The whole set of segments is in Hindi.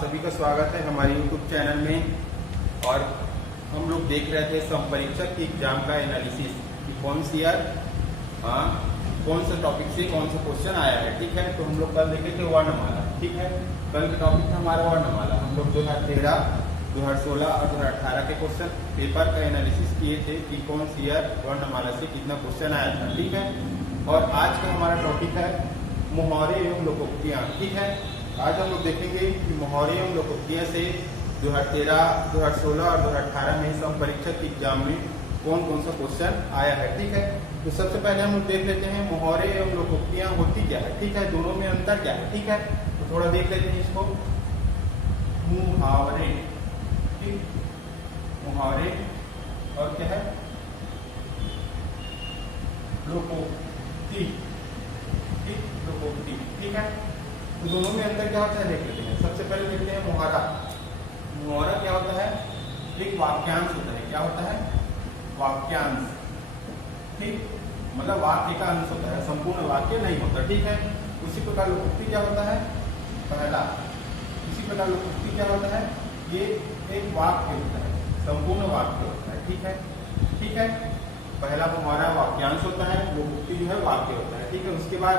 सभी का स्वागत है हमारे YouTube चैनल में। और हम लोग देख रहे थे संपरीक्षक की एग्जाम का एनालिसिस कि कौन सी यार कौन से टॉपिक से कौन सा क्वेश्चन आया है। ठीक है, तो हम लोग कल देखे थे वर्णमाला। ठीक है, कल का टॉपिक था हमारा वर्णमाला। हम लोग 2013, 2016 और 2018 के क्वेश्चन पेपर का एनालिसिस किए थे कि कौन सी यार वर्णमाला से कितना क्वेश्चन आया था। ठीक है, और आज का हमारा टॉपिक है मुहावरे एवं लोकोक्तियाँ। ठीक है, आज हम लोग देखेंगे कि मुहावरे एवं लोकोक्तियाँ से 2013, 2016 और 2018 में संपरीक्षक की एग्जाम में कौन कौन सा क्वेश्चन आया है। ठीक है, तो सबसे पहले हम लोग देख लेते हैं मुहावरे एवं लोकोक्तियाँ होती क्या है। ठीक है, दोनों में अंतर क्या है। ठीक है, तो थोड़ा देख लेते हैं इसको। मुहावरे, ठीक, मुहावरे और क्या है लोकोक्ति। ठीक, लोकोक्ति। ठीक है, तो दोनों में अंतर क्या होता है देख लेते हैं। सबसे पहले देखते हैं मुहावरा। मुहावरा क्या होता है, एक वाक्यांश होता है। क्या होता है, वाक्यांश। ठीक, मतलब वाक्य का अंश होता है, संपूर्ण वाक्य नहीं होता। ठीक है, उसी प्रकार लोकोक्ति क्या होता है, पहला इसी प्रकार लोकोक्ति क्या होता है, ये एक वाक्य होता है, संपूर्ण वाक्य होता है। ठीक है, ठीक है, पहला मुहावरा वाक्यांश होता है, लोकोक्ति जो है वाक्य होता है। ठीक है, उसके बाद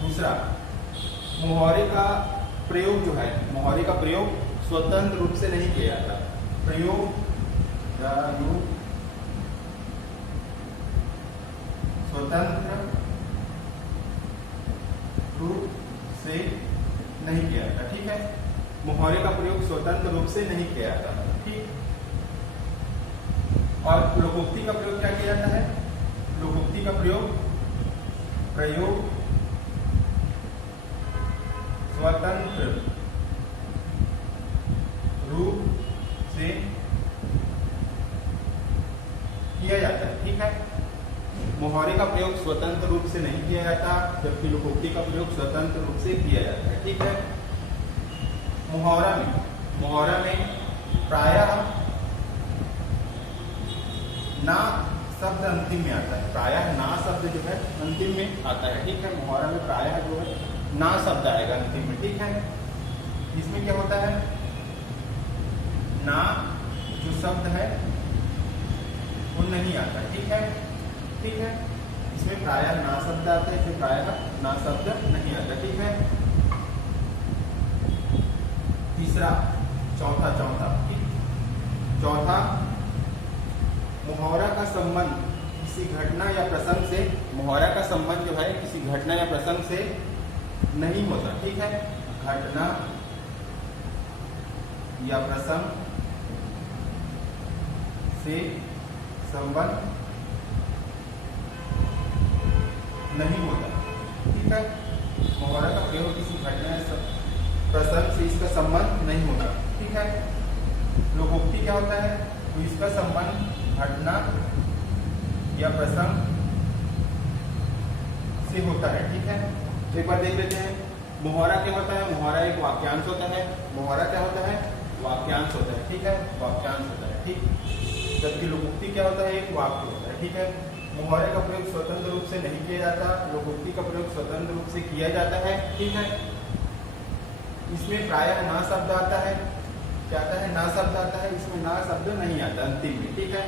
दूसरा मुहावरे का प्रयोग जो है, मुहावरे का प्रयोग स्वतंत्र रूप से नहीं किया जाता। प्रयोग स्वतंत्र रूप से नहीं किया जाता। ठीक है, मुहावरे का प्रयोग स्वतंत्र रूप से नहीं किया जाता। ठीक, और लोकोक्ति का प्रयोग क्या किया जाता है, लोकोक्ति का प्रयोग स्वतंत्र रूप से किया जाता है। ठीक है, मुहावरे का प्रयोग स्वतंत्र रूप से नहीं किया जाता, जबकि लोकोक्ति का प्रयोग स्वतंत्र रूप से किया जाता है। ठीक है, मुहावरा में प्रायः ना शब्द अंतिम में आता है। प्रायः ना शब्द जो है अंतिम में आता है। ठीक है, मुहावरा में प्रायः जो है ना शब्द आएगा अंतिम में। ठीक है, इसमें क्या होता है, ना जो शब्द है वो नहीं आता। ठीक है, ठीक है, इसमें प्रायः ना शब्द आता है, इसमें प्रायः ना शब्द नहीं आता। ठीक है, तीसरा चौथा ठीक, चौथा मुहावरा का संबंध किसी घटना या प्रसंग से, मुहावरा का संबंध जो है किसी घटना या प्रसंग से नहीं होता। ठीक है, घटना या प्रसंग से संबंध नहीं होता। ठीक है, मुहावरा का प्रयोग किसी घटना या प्रसंग से इसका संबंध नहीं होता। ठीक है, लोकोक्ति क्या होता है, तो इसका संबंध घटना या प्रसंग से होता है। ठीक है, तो एक बार देख लेते हैं मुहावरा क्या होता है। मुहावरा एक वाक्यांश होता है। मुहावरा क्या होता है, वाक्यांश होता है। ठीक है, वाक्यांश होता है। ठीक, जबकि लोकोक्ति क्या होता है, एक वाक्य होता है। ठीक है, मुहावरे का प्रयोग स्वतंत्र रूप से नहीं किया जाता, लोकोक्ति का प्रयोग स्वतंत्र रूप से किया जाता है। ठीक है, इसमें प्रायः ना शब्द आता है। क्या आता है, ना शब्द आता है, इसमें ना शब्द नहीं आता अंतिम में। ठीक है,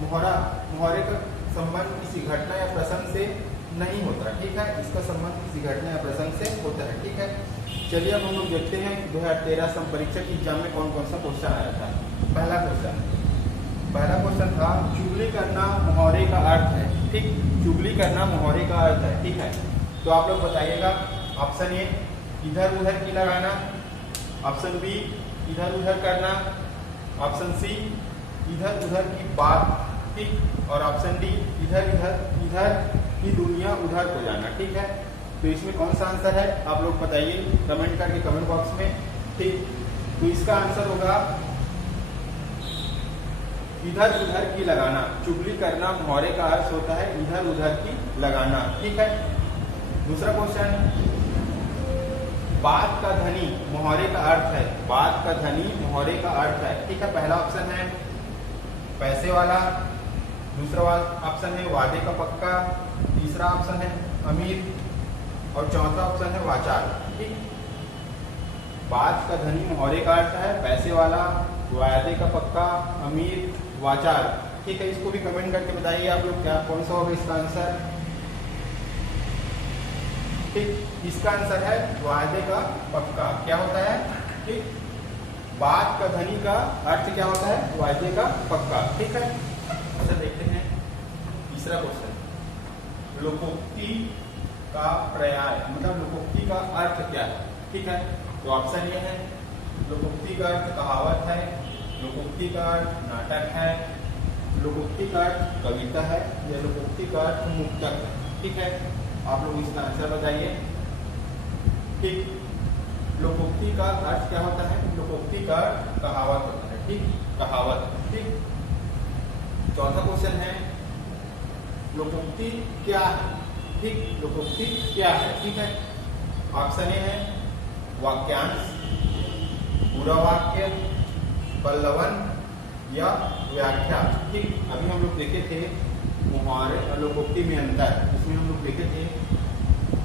मुहावरे का संबंध किसी घटना या प्रसंग से नहीं होता। ठीक है, इसका संबंध किसी घटना या प्रसंग से होता है। ठीक है, चलिए अब हम लोग देखते हैं 2013 संपरीक्षक की एग्जाम में कौन कौन सा क्वेश्चन आया था। पहला क्वेश्चन था चुगली करना मुहावरे का अर्थ है। ठीक, चुगली करना मुहावरे का अर्थ है। ठीक है, तो आप लोग बताइएगा। ऑप्शन ए इधर उधर की लगाना, ऑप्शन बी इधर उधर करना, ऑप्शन सी इधर उधर की बात, ठीक, और ऑप्शन डी इधर की दुनिया उधर को जाना। ठीक है, तो इसमें कौन सा आंसर है आप लोग बताइए कमेंट करके कमेंट बॉक्स में। ठीक, तो इसका आंसर होगा इधर उधर की लगाना। चुगली करना मुहावरे का अर्थ होता है इधर उधर की लगाना। ठीक है, दूसरा क्वेश्चन बात का धनी मुहावरे का अर्थ है। बात का धनी मुहावरे का अर्थ है। ठीक है, पहला ऑप्शन है पैसे वाला, दूसरा ऑप्शन है वादे का पक्का, तीसरा ऑप्शन है अमीर और चौथा ऑप्शन है वाचाल। ठीक, बात का धनी मोहरे का अर्थ है पैसे वाला, वायदे का पक्का, अमीर, वाचाल। ठीक है, इसको भी कमेंट करके बताइए आप लोग क्या कौन सा होगा इसका आंसर। ठीक, इसका आंसर है वायदे का पक्का। क्या होता है? ठीक, बात का धनी का अर्थ क्या होता है? वायदे का पक्का। ठीक है, अच्छा देखते हैं तीसरा क्वेश्चन। लोकोक्ति का पर्याय मतलब लोकोक्ति का अर्थ क्या है? ठीक है, तो ऑप्शन ये है, लोकोक्ति का अर्थ कहावत है, लोकोक्ति का अर्थ नाटक है, लोकोक्ति का अर्थ कविता है, या लोकोक्ति का अर्थ मुक्तक है। ठीक है, आप लोग इसका आंसर बताइए। ठीक, लोकोक्ति का अर्थ क्या होता है? लोकोक्ति का अर्थ कहावत होता है। ठीक, कहावत। ठीक, चौथा क्वेश्चन है, लोकोक्ति क्या है? ठीक, लोकोक्ति क्या है? ठीक है, ऑप्शन ए है वाक्यांश, पूरा वाक्य, पल्लवन या व्याख्या। ठीक, अभी हम लोग देखे थे मुहावरे और लोकोक्ति में अंतर। इसमें हम लोग देखे थे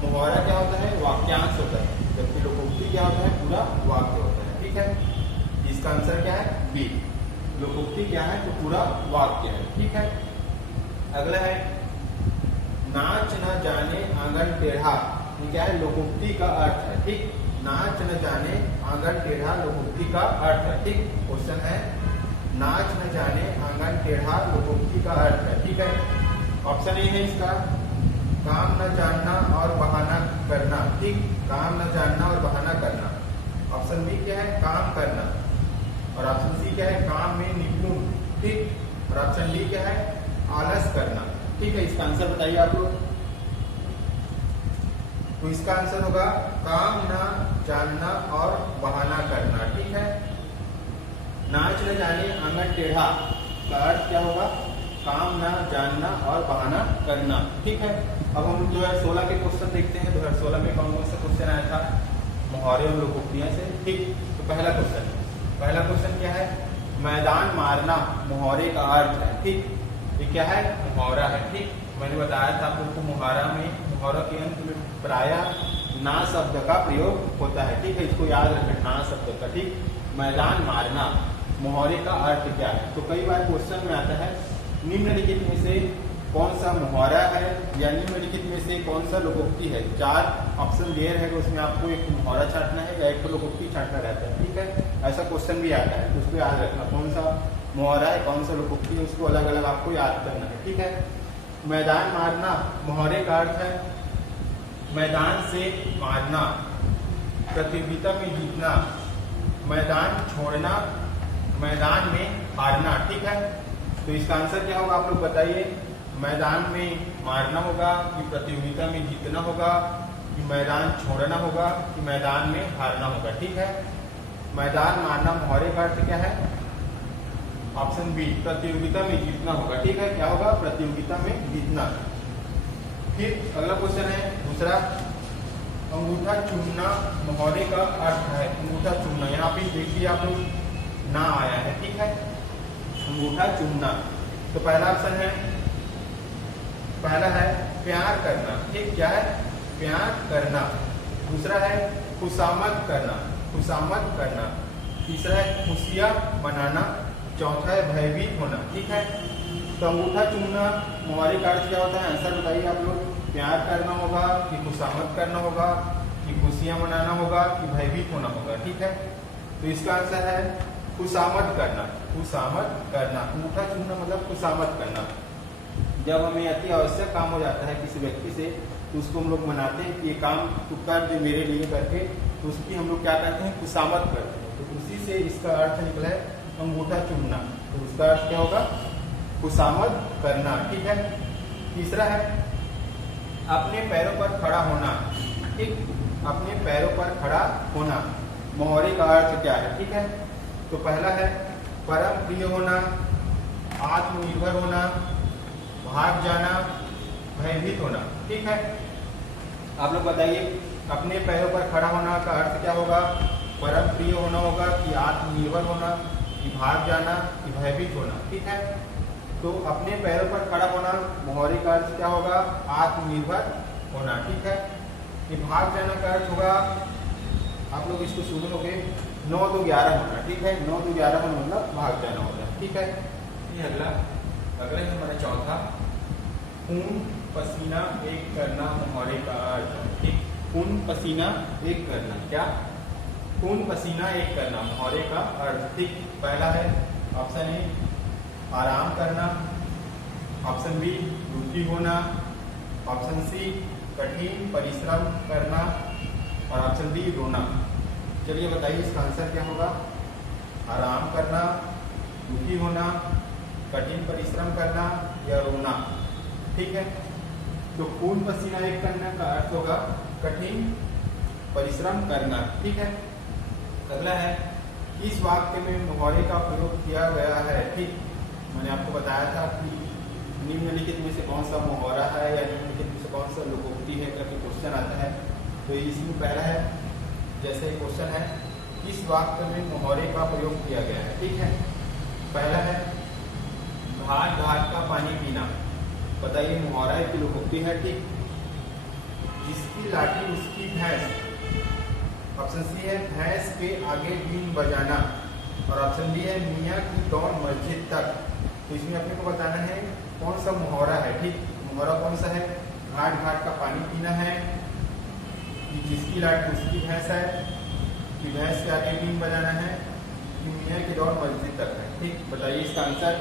मुहावरा क्या होता है? वाक्यांश होता है, जबकि लोकोक्ति क्या होता है? पूरा वाक्य होता है। ठीक है, इसका आंसर क्या है? बी। लोकोक्ति क्या है? तो पूरा वाक्य है। ठीक है, अगला है नाच न जाने आंगन टेढ़ा। ये क्या है? लोकोक्ति का अर्थ है। ठीक, नाच न जाने आंगन टेढ़ा लोकोक्ति का अर्थ है। ठीक, क्वेश्चन है नाच न जाने आंगन टेढ़ा लोकोक्ति का अर्थ है। ठीक है, ऑप्शन ए है इसका काम न जानना और बहाना करना। ठीक, काम न जानना और बहाना करना। ऑप्शन बी क्या है? काम करना। और ऑप्शन सी क्या है? काम में निपुण। ठीक, और ऑप्शन डी क्या है? आलस करना। ठीक है, इसका आंसर बताइए आप लोग। तो इसका आंसर होगा काम न जानना और बहाना करना। ठीक है, नाच न जाने आंगन टेढ़ा का अर्थ क्या होगा? काम न जानना और बहाना करना। ठीक है, अब हम 2016 के क्वेश्चन देखते हैं। 2016 में कौन कौन सा क्वेश्चन आया था मुहावरे और लोकोक्तियां से। ठीक, तो पहला क्वेश्चन क्या है? मैदान मारना मुहावरे का अर्थ है। ठीक, ये क्या है? मुहावरा है। ठीक, मैंने बताया था आप लोग को मुहावरा के अंत में प्रायः ना शब्द का प्रयोग होता है। ठीक है, इसको याद रखें, ना शब्द का। ठीक, मैदान मारना मुहावरे का अर्थ क्या है? तो कई बार क्वेश्चन में आता है निम्नलिखित में से कौन सा मुहावरा है या निम्नलिखित में से कौन सा लोकोक्ति है। 4 ऑप्शन दिए रहेगा, उसमें आपको एक मुहावरा छांटना है या एक लोकोक्ति छांटना रहता है। ठीक है, ऐसा क्वेश्चन भी आता है, उसको याद रखना कौन सा मुहावरा है कौन सा लोकोक्ति है, उसको अलग अलग आपको याद करना है। ठीक है, मैदान मारना मुहावरे का अर्थ है मैदान से मारना, प्रतियोगिता में जीतना, मैदान छोड़ना, मैदान में हारना। ठीक है, तो इसका आंसर क्या होगा आप लोग बताइए। मैदान में मारना होगा कि प्रतियोगिता में जीतना होगा कि मैदान छोड़ना होगा कि मैदान में हारना होगा। ठीक है, मैदान मारना मुहावरे का अर्थ क्या है? ऑप्शन बी, प्रतियोगिता में जीतना होगा। ठीक है, क्या होगा? प्रतियोगिता में जीतना। फिर अगला क्वेश्चन है दूसरा, अंगूठा चूमना मुहावरे का अर्थ है। अंगूठा चूमना, यहाँ पे देखिए आप लोग ना आया है। ठीक है, अंगूठा चूमना। तो पहला ऑप्शन है, पहला है प्यार करना। ठीक, क्या है? प्यार करना। दूसरा है खुशामद करना, खुशामद करना। तीसरा है खुशियां मनाना। चौथा है भयभीत होना। ठीक है, तो अंगूठा चूमना मुहावरे का अर्थ क्या होता है? आंसर बताइए आप लोग। प्यार करना होगा कि खुशामद करना होगा कि खुशियां मनाना होगा कि भयभीत होना होगा। ठीक है, तो इसका आंसर है खुशामद करना। खुशामद करना, अंगूठा चूमना मतलब खुशामद करना। जब हमें अति आवश्यक काम हो जाता है किसी व्यक्ति से, तो उसको हम लोग मनाते हैं कि ये काम तू कर दे मेरे लिए करके, तो उसकी हम लोग क्या करते हैं? खुशामद करते हैं। तो उसी से इसका अर्थ निकला है अंगूठा चूमना। तो उसका अर्थ क्या होगा? खुशामद करना। ठीक है, तीसरा है अपने पैरों पर खड़ा होना। ठीक, अपने पैरों पर खड़ा होना मुहावरे का अर्थ क्या है? ठीक है, तो पहला है परम प्रिय होना, आत्मनिर्भर होना, भाग जाना, भयभीत होना। ठीक है, आप लोग बताइए अपने पैरों पर खड़ा होना का अर्थ क्या होगा? परम प्रिय होना होगा कि आत्मनिर्भर होना कि भाग जाना कि भयभीत होना। ठीक है, तो अपने पैरों पर खड़ा होना मुहावरे का अर्थ क्या होगा? आत्मनिर्भर होना। ठीक है, कि भाग जाना का अर्थ होगा आप लोग इसको सुनोगे 9 2 11 होना, ठीक है। 9 2 11 होना मतलब भाग जाना होता है, ठीक है। ये अगला है हमारा चौथा, खून पसीना एक करना मुहावरे का अर्थ, ठीक। खून पसीना एक करना, क्या? खून पसीना एक करना मुहावरे का अर्थ, ठीक। पहला है ऑप्शन ए आराम करना, ऑप्शन बी दुखी होना, ऑप्शन सी कठिन परिश्रम करना और ऑप्शन डी रोना। चलिए बताइए इसका आंसर क्या होगा? आराम करना, दुखी होना, कठिन परिश्रम करना या रोना, ठीक है। तो खून पसीना एक करने का अर्थ होगा कठिन परिश्रम करना, ठीक है। अगला है इस वाक्य में मुहावरे का प्रयोग किया गया है, ठीक। मैंने आपको बताया था कि निम्नलिखित में से कौन सा मुहावरा है या निम्नलिखित में से कौन सा लोकोक्ति है करके क्वेश्चन आता है। तो इसमें पहला है, जैसे क्वेश्चन है इस वाक्य में मुहावरे का प्रयोग किया गया है, ठीक है। पहला है घाट घाट का पानी पीना, बताइए मुहावरा है कि लोकोक्ति है, ठीक। जिसकी लाठी उसकी भैंस, ऑप्शन सी है भैंस के आगे बीन बजाना और ऑप्शन डी है मियाँ की दौड़ मस्जिद तक। तो इसमें अपने को बताना है कौन सा मुहावरा है, ठीक। मुहावरा कौन सा है? घाट घाट का पानी पीना है, कि जिसकी लाठी उसकी भैंस है, कि भैंस के आगे बीन बजाना है, कि मियाँ की दौड़ मस्जिद तक है, ठीक। बताइए इसका आंसर।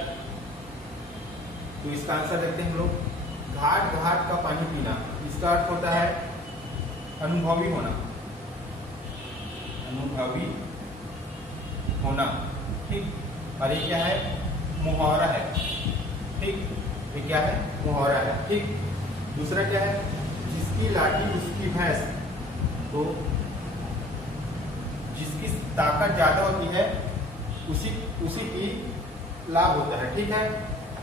तो इसका आंसर देखते हैं हम लोग। घाट घाट का पानी पीना, इसका अर्थ होता है अनुभवी होना, अनुभवी होना, ठीक। और ये क्या है? मुहावरा है, ठीक। ये क्या है? मुहावरा है, ठीक। दूसरा क्या है? जिसकी लाठी उसकी भैंस, तो जिसकी ताकत ज्यादा होती है उसी की लाभ होता है, ठीक है।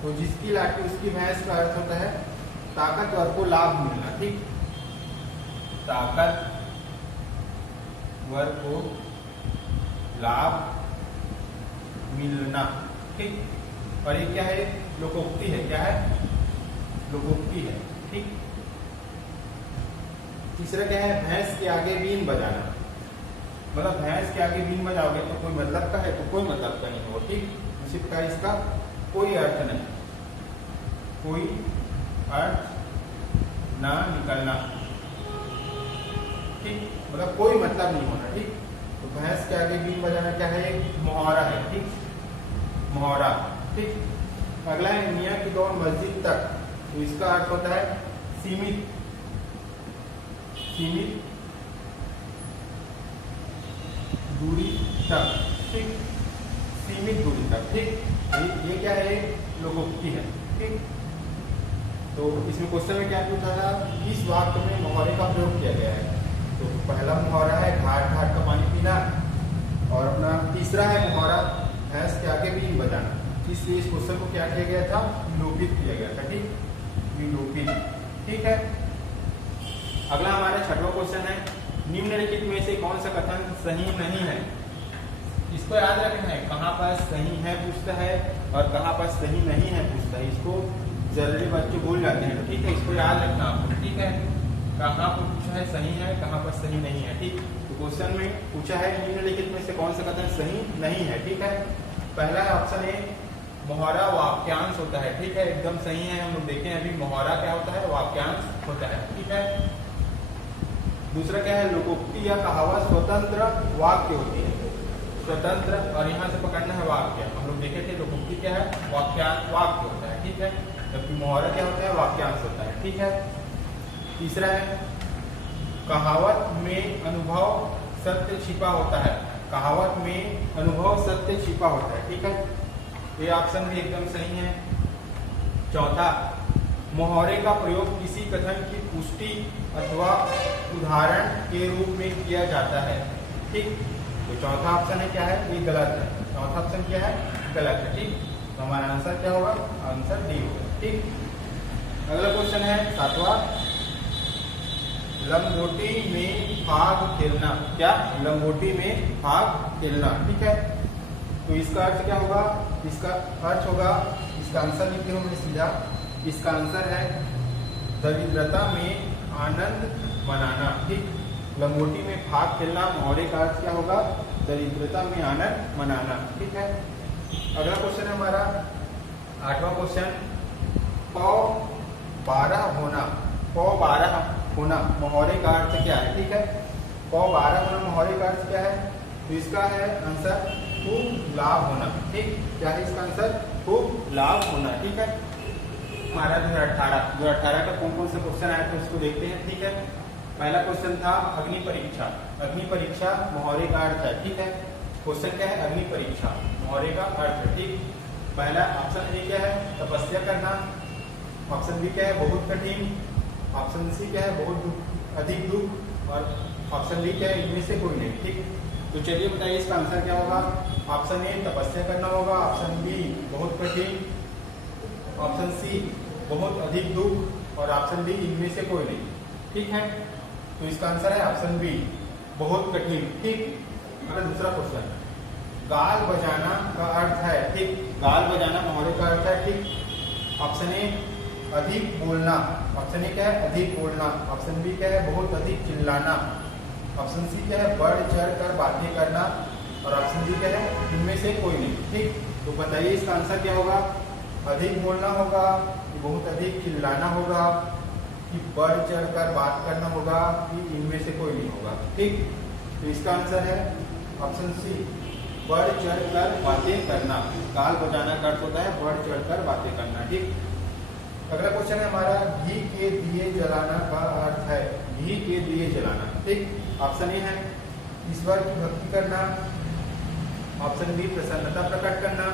तो जिसकी लाठी उसकी भैंस का अर्थ होता है ताकतवर को लाभ मिलना, ठीक। ताकतवर को लाभ मिलना, ठीक। और ये क्या है? लोकोक्ति है, क्या है? लोकोक्ति है, ठीक। तीसरा क्या है? भैंस के आगे बीन बजाना, मतलब भैंस के आगे बीन बजाओगे तो कोई मतलब का है, तो कोई मतलब का नहीं हो, ठीक। इसी प्रकार इसका कोई अर्थ नहीं, कोई अर्थ ना निकलना, ठीक। मतलब कोई मतलब नहीं होना, ठीक। तो भैंस के आगे बीन बजाना क्या है? एक मुहावरा है, ठीक। मुहावरा, ठीक। अगला है मियाँ की दौड़ मस्जिद तक, तो इसका अर्थ होता है सीमित, सीमित दूरी तक, ठीक। सीमित दूरी तक, ठीक। ये क्या है? लोकोक्ति है, ठीक। तो इसमें क्वेश्चन में क्या पूछा था? इस वाक्य में मुहावरे का प्रयोग किया गया है। तो पहला मुहावरा है घाट घाट का पानी पीना और अपना तीसरा है मुहावरा भैंस के आगे बीन बजाना। इसलिए इस क्वेश्चन को क्या किया गया था? विलोपित किया गया था, ठीक। विलोपित, ठीक है। अगला हमारा छठवां क्वेश्चन है निम्नलिखित में से कौन सा कथन सही नहीं है? इसको याद रखना है, कहाँ पर सही है पूछता है और कहाँ पर सही नहीं है पूछता है। इसको जल्दी बच्चे भूल जाते हैं, ठीक है। इसको याद रखना आपको, ठीक है। कहाँ पर पूछा है सही है, कहाँ पर सही नहीं है, ठीक। तो क्वेश्चन में पूछा है निम्नलिखित में से कौन सा कथन सही नहीं है, ठीक है। पहला है ऑप्शन ए मुहावरा वाक्यांश होता है, ठीक है, एकदम सही है। हम लोग देखें अभी मुहावरा क्या होता है? वाक्यांश होता है, ठीक है। दूसरा क्या है? लोकोक्ति या कहावत स्वतंत्र वाक्य होती है, स्वतंत्र, और यहाँ से पकड़ना है वाक्य। हम लोग देखे थे लोकोक्ति क्या है? वाक्यांश, वाक्य होता है, ठीक है। जबकि मुहावरा क्या होता है? वाक्यांश होता है, ठीक है। तीसरा है कहावत में अनुभव सत्य छिपा होता है, कहावत में अनुभव सत्य छिपा होता है, ठीक है। ये ऑप्शन भी एकदम सही है। चौथा मुहावरे का प्रयोग किसी कथन की पुष्टि अथवा उदाहरण के रूप में किया जाता है, ठीक। तो चौथा ऑप्शन है क्या है? ये गलत है। चौथा ऑप्शन क्या है? गलत है, ठीक। तो हमारा आंसर क्या होगा? आंसर डी होगा, ठीक। अगला क्वेश्चन है सातवां, लंगोटी में भाग खेलना, क्या? लंगोटी में भाग खेलना, ठीक है। तो इसका अर्थ क्या होगा? इसका अर्थ होगा, इसका आंसर लिखते हो मैं सीधा, इसका आंसर है दरिद्रता में आनंद मनाना, ठीक। लंगोटी में भाग खेलना, मोहरे का अर्थ क्या होगा? दरिद्रता में आनंद मनाना। ठीक है, अगला क्वेश्चन है हमारा 8वां क्वेश्चन, पौ 12 होना। पौ 12 होना मोहरे का अर्थ क्या है? ठीक है, पौ 12 होना मोहरे का अर्थ क्या है? तो इसका है आंसर खूब लाभ होना। ठीक, क्या है इसका आंसर? खूब लाभ होना। ठीक है, हमारा 2018 का कौन कौन से क्वेश्चन आए थे उसको देखते हैं। ठीक है, पहला क्वेश्चन था अग्नि परीक्षा। अग्नि परीक्षा मोहरे का अर्थ है। ठीक है, क्वेश्चन क्या है? अग्नि परीक्षा मोहरे का अर्थ है। ठीक, पहला ऑप्शन ए क्या है? तपस्या करना। ऑप्शन बी क्या है? बहुत कठिन। ऑप्शन सी क्या है? बहुत अधिक दुख। और ऑप्शन डी क्या है? इनमें से कोई नहीं। ठीक, तो चलिए बताइए इसका आंसर क्या होगा? ऑप्शन ए तपस्या करना होगा, ऑप्शन बी बहुत कठिन, ऑप्शन सी बहुत अधिक दुख और ऑप्शन डी इनमें से कोई नहीं। ठीक है, तो इसका आंसर है ऑप्शन बी बहुत कठिन। ठीक, अगर दूसरा क्वेश्चन, गाल बजाना का अर्थ है। ठीक, गाल बजाना मोहरे का अर्थ है। ठीक, ऑप्शन ए अधिक बोलना। ऑप्शन ए क्या है? अधिक बोलना। ऑप्शन बी क्या है? बहुत अधिक चिल्लाना। ऑप्शन सी क्या है? बढ़ चढ़ कर बातें करना। और ऑप्शन डी क्या है? इनमें से कोई नहीं। ठीक, तो बताइए इसका आंसर क्या होगा? अधिक बोलना होगा, बहुत अधिक चिल्लाना होगा, कि बढ़ चढ़ कर बात करना होगा, कि इनमें से कोई नहीं होगा। ठीक, तो इसका आंसर है ऑप्शन सी बढ़ चढ़ कर बातें करना। गाल बजाना का अर्थ होता है बढ़ चढ़ कर बातें करना। ठीक, अगला क्वेश्चन है हमारा घी के दिए जलाना का अर्थ है। घी के दिए जलाना। ठीक, ऑप्शन ए है ईश्वर की भक्ति करना। ऑप्शन बी प्रसन्नता प्रकट करना।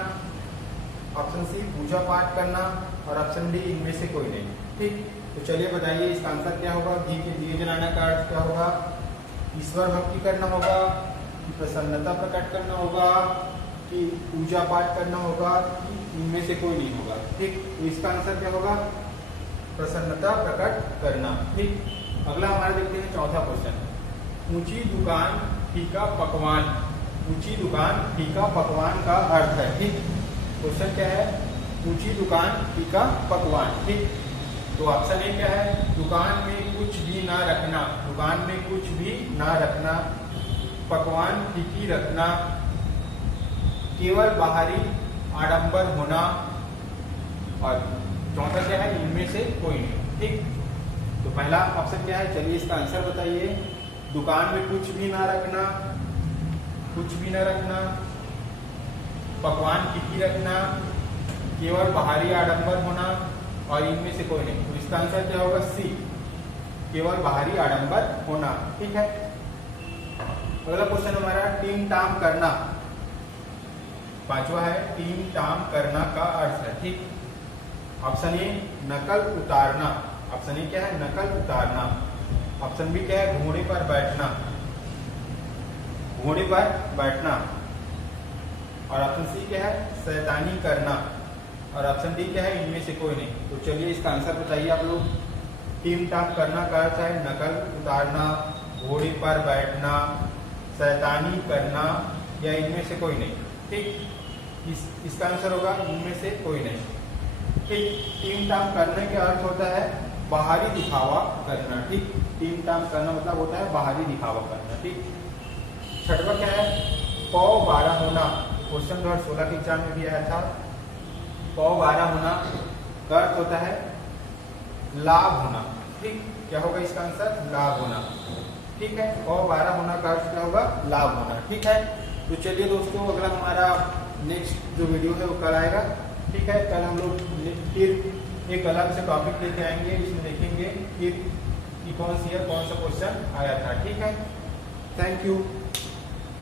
ऑप्शन सी पूजा पाठ करना। और ऑप्शन डी इनमें से कोई नहीं। ठीक, तो चलिए बताइए इसका आंसर क्या होगा? घी के दिए जलाना का अर्थ क्या होगा? ईश्वर भक्ति करना होगा, कि प्रसन्नता प्रकट करना होगा, कि पूजा पाठ करना होगा, कि इनमें से कोई नहीं होगा। ठीक, तो इसका आंसर क्या होगा? प्रसन्नता प्रकट करना। ठीक, अगला हमारा देखते हैं चौथा क्वेश्चन, ऊंची दुकान फीका पकवान। ऊंची दुकान फीका पकवान का अर्थ है। ठीक, क्वेश्चन क्या है? ऊंची दुकान फीका पकवान। ठीक, तो ऑप्शन ए क्या है? दुकान में कुछ भी ना रखना। दुकान में कुछ भी ना रखना, पकवान फीकी रखना, केवल बाहरी आडंबर होना, और चौथा क्या है? इनमें से कोई नहीं। ठीक, तो पहला ऑप्शन क्या है? चलिए इसका आंसर बताइए। दुकान में कुछ भी ना रखना, कुछ भी ना रखना, पकवान फीकी रखना, केवल बाहरी आडंबर होना, और इनमें से कोई नहीं। तो इसका आंसर क्या होगा? सी केवल बाहरी आडंबर होना। ठीक है, अगला क्वेश्चन हमारा टीम टाम करना। पांचवा है टीम टाम करना का अर्थ है। ठीक, ऑप्शन ए नकल उतारना। ऑप्शन ए क्या है? नकल उतारना। ऑप्शन बी क्या है? घोड़े पर बैठना। घोड़े पर बैठना। और ऑप्शन सी क्या है? शैतानी करना। और ऑप्शन डी क्या है? इनमें से कोई नहीं। तो चलिए इसका आंसर बताइए आप लोग। टीम टाम करना का अर्थ है नकल उतारना, घोड़े पर बैठना, शैतानी करना, या इनमें से कोई नहीं। ठीक, इसका आंसर होगा इनमें से कोई नहीं। ठीक, टीम टाम करने का अर्थ होता है बाहरी दिखावा करना। ठीक, टीम टाम करना मतलब होता है बाहरी दिखावा करना। ठीक, छठवा क्या है? पौ 12 होना। क्वेश्चन 2016 के एग्जाम में भी आया था। पौ 12 होना का अर्थ होता है लाभ होना। ठीक, क्या होगा इसका आंसर? लाभ होना। ठीक है, पौ 12 होना का अर्थ क्या होगा? लाभ होना। ठीक है, तो चलिए दोस्तों, अगला हमारा नेक्स्ट जो वीडियो है वो कल आएगा। ठीक है, कल हम लोग फिर एक अलग से टॉपिक लेके आएंगे, जिसमें देखेंगे फिर कि कौन सा क्वेश्चन आया था। ठीक है, थैंक यू।